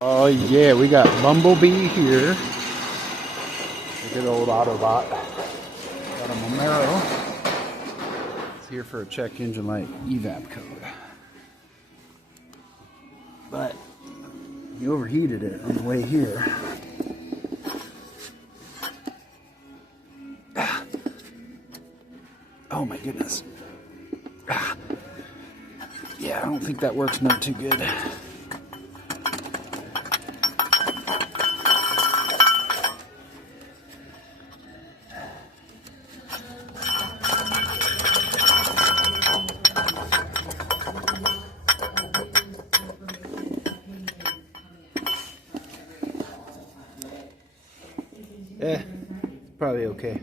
Oh yeah, we got Bumblebee here. Good old Autobot. Got a Momero. It's here for a check engine light EVAP code. But he overheated it on the way here. Oh my goodness. Yeah, I don't think that works not too good. Probably okay.